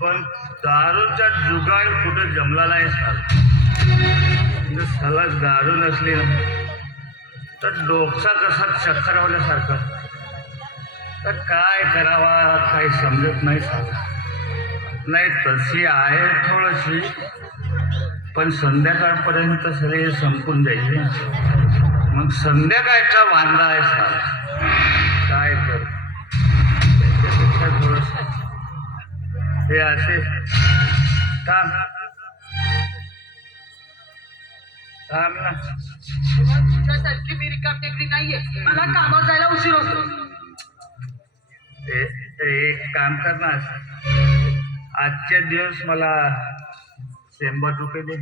पण दारूचा जुगाड कुठं जमला नाही साल. सलग दारू नसली ना तर डोकसा कसा चक्करवल्यासारखा. तर काय करावा काही समजत नाही साल. नाही तशी आहे थोडीशी, पण संध्याकाळपर्यंत सगळे संपून जाईल. मग संध्याकाळचा वांदा आहे साल. काय कर त्याच्यापेक्षा थोडस हे असे थांब थांब ना. तुझ्यासारखी मी रिकाम टेकडी नाहीये. मला कामावर जायला उशीर होतो. एक काम कर ना, आजच्या दिवस मला 100 रुपये दे.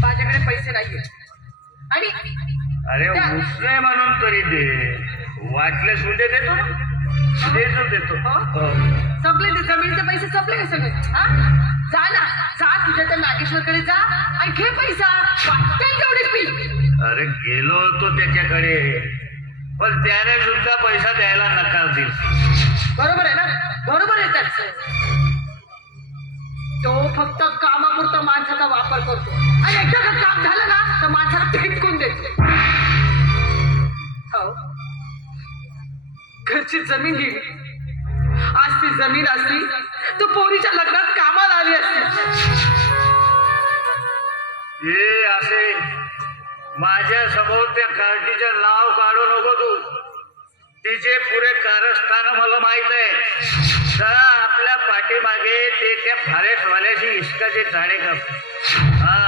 माझ्याकडे पैसे नाहीये. आणि अरे उसने म्हणून तरी दे. वाटल्यास उद्या देतो ना. देतो. संपले ते जमिनीचे पैसे संपले का सगळे? हा जा ना, जा तुझ्या त्या नागेश्वरकडे जा आणि घे पैसा. वाटेल तेवढे पी. अरे गेलो होतो त्याच्याकडे, पण त्याने सुद्धा पैसा द्यायला नकार दिल. बरोबर आहे ना? बरोबर आहे त्याचं. तो फक्त कामापुरता माणसाचा वापर करतो आणि एकदा का काम झालं ना तर माणसाला फेकून देतो. हो, घरची जमीन गेली. आज ती जमीन असती तर पोरीच्या लग्नात कामाला आली असती. हे असे माझ्या समोर त्या कार्टीचं नाव काढू नको तू. तिचे पुरे कारस्थान मला माहित आहे. जरा आपल्या पाठीमागे ते त्या फारेस्टवाल्याशी इश्काचे चाळे कर. हा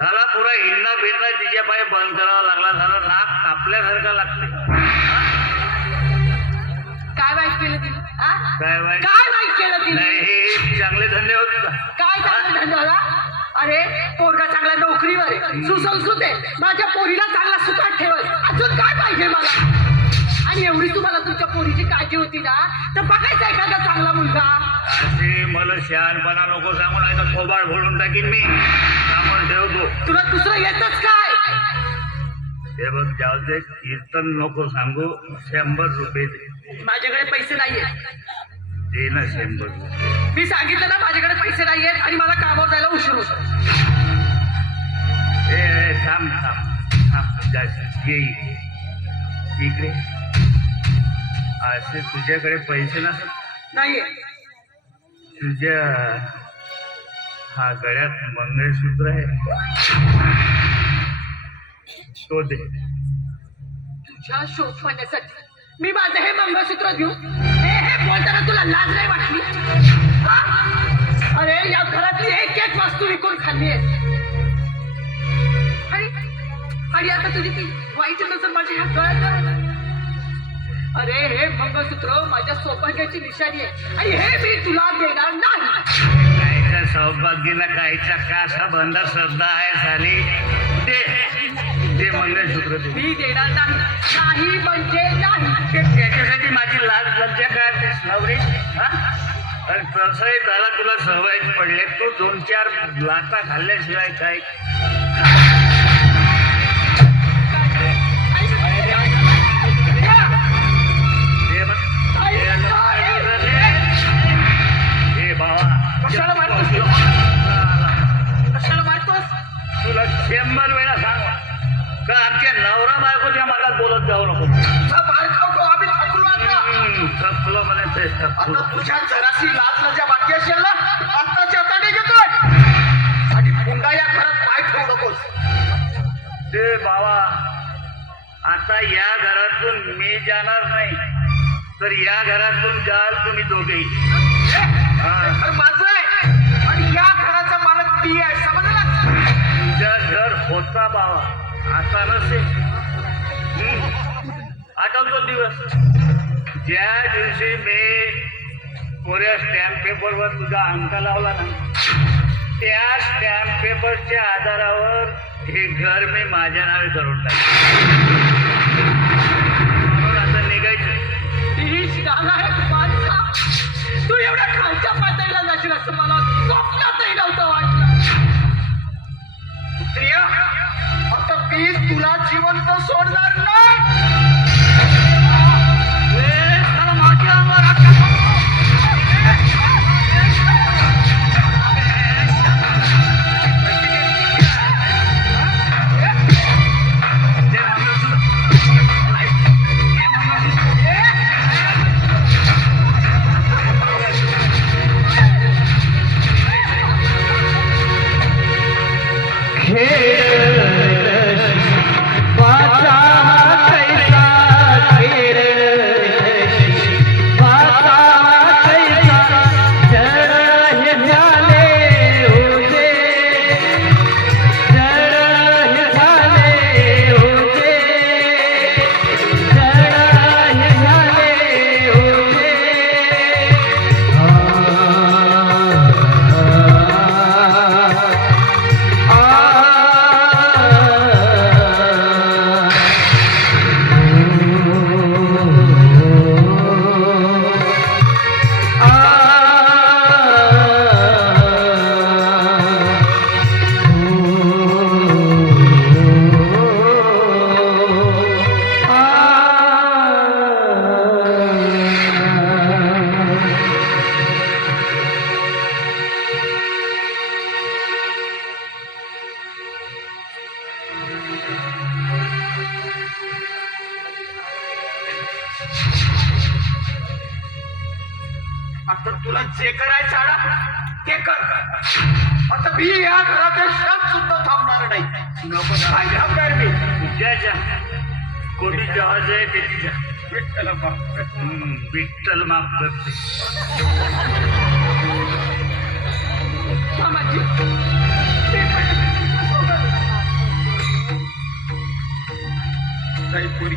झाला पुरा हिंडा फिरणं तिच्या पाय बंद करावा लागला. झाला नाक कापल्यासारखा लागते. काय वाईट केलं तिने? काय वाईट? काय वाईट केलं तिने? नाही हे चांगले धंदे होत का? काय चांगला धंदा होला? अरे पोरगा चांगला नोकरीवर आहे, सुसंस्कृत आहे, माझ्या पोरीला चांगला सुखात ठेवत. अजून काय पाहिजे मला? आणि एवढी तुम्हाला तुमच्या पोरीची काळजी होती ना तर बघायचा एखादा चांगला मुलगा. असे मला शहाणपणा नको सांगून आहे तर थोबाड फोडून टाकीन मी. सामान ठेवतो. तुला दुसरं येतच काय? हे बघ जाऊ दे, कीर्तन नको सांगू. 100 रुपये दे. माझ्याकडे पैसे नाहीये. दे ना 100 रुपये. मी सांगितलं ना माझ्याकडे पैसे नाहीयेत आणि मला कामावर जायला उशीर होतो. थांब जायचं ये इकडे. असे तुझ्याकडे पैसे नसत नाहीये. तुझ्या हा गळ्यात मंगळसूत्र आहे, तो दे. तुझ्या शोधण्यासाठी मी माझं हे मंगळसूत्र घेऊ? हे बोलताना तुला लाज नाही वाटली? अरे या घरातली एक वस्तू विकून खाल्ली आहे. आणि आता तुझी ती वाईट नजर माझ्या ह्या गळ्यात. अरे हे मंगळसूत्र माझ्या सौभाग्याची निशाणी आहे आणि हे मी तुला देणार नाही. कायचा सौभाग्य कायचा कासा बंदा श्रद्धा आहे साली. ते मंगळसूत्र दे. मी देणार नाही म्हणजे नाही. त्याच्यासाठी माझी लाज लज्जा काय नवरी? आणि तसंही त्याला तुला सवय पडले. तू 2-4 लाटा खाल्ल्याशिवाय काय? कशाला मारतोस? तुला 100 वेळा सांग का आमच्या नवरा बायकोच्या मागात बोलत जाऊ नको. आम्ही थकलो आता. थकलो म्हणे. आता तुझ्या जराशी लाज लज्जा बाकी असेल ना आत्ताच्या आता घेतोय आणि पुन्हा या घरात पाय ठेवू नकोस. ते बाबा आता या घरातून मी जाणार नाही तर या घरातून जाल तुम्ही दोघेही. माझं आहे आणि या घराचा मालक ती आहे, समजला? तुझ्या घर होता बाबा, आता नसेल. आठवतो दिवस ज्या दिवशी मी कोऱ्या स्टॅम्प पेपरवर तुझा अंका लावला ना, त्या स्टॅम्प पेपरच्या आधारावर हे घर मी माझ्या नावे करून टाकलं. म्हणून आता निघायचं. तू एवढ्या खालच्या पातळीला जाशील असं मला स्वप्नातही नव्हतं वाटलं. प्रिया, फक्त प्लीज तुला जिवंत सोडणार नाही. माझ्या आता तुला जे करायचं आहे ते कर. आता मी या घरात एक क्षण सुद्धा थांबणार नाही. नको काय थांबणार मी? ज्याच्या कोणी जहाज आहे ते तिच्या विठ्ठल बाप. विठ्ठल माफ करते. मामाजी ते पण नाही पुरी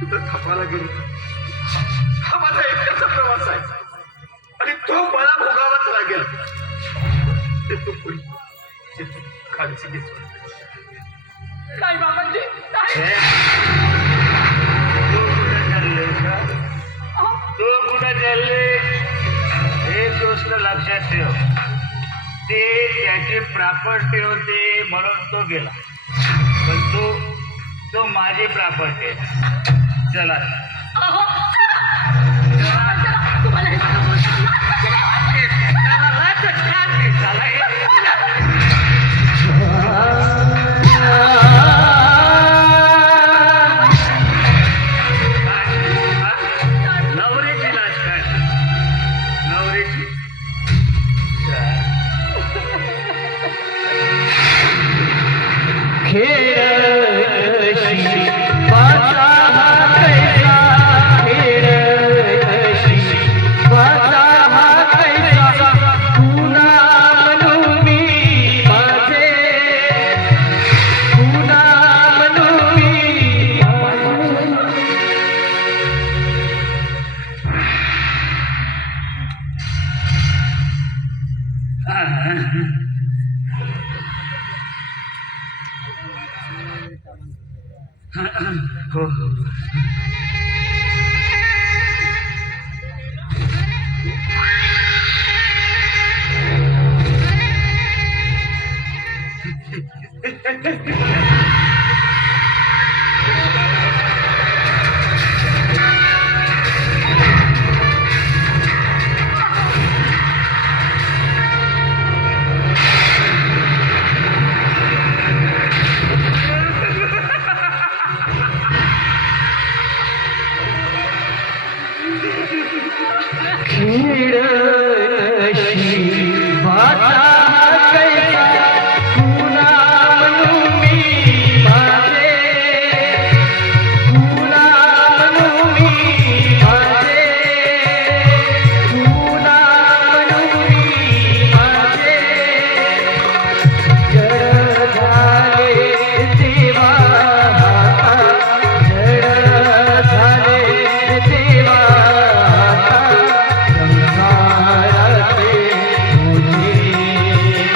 तुझं थांबायला गेलो. हा माझा एकट्याचा प्रवास आहे आणि तो मला भोगावाच लागेल. ते तू पुरी ते तू काळजी घे. काय बाबांजी काय हे? तू कुठे चालले का? तू कुठे चालले? एक गोष्ट लक्षात ठेव, ते त्याची प्रॉपर्टी होती म्हणून तो गेला, पण तो माझी प्रॉपर्टी आहे. चला अहो चला, तुम्हाला हे सगळं बोलताना लाज कशी नाही वाटत? चला ये. नवरीची लाज काय? नवरीची हो. खेळ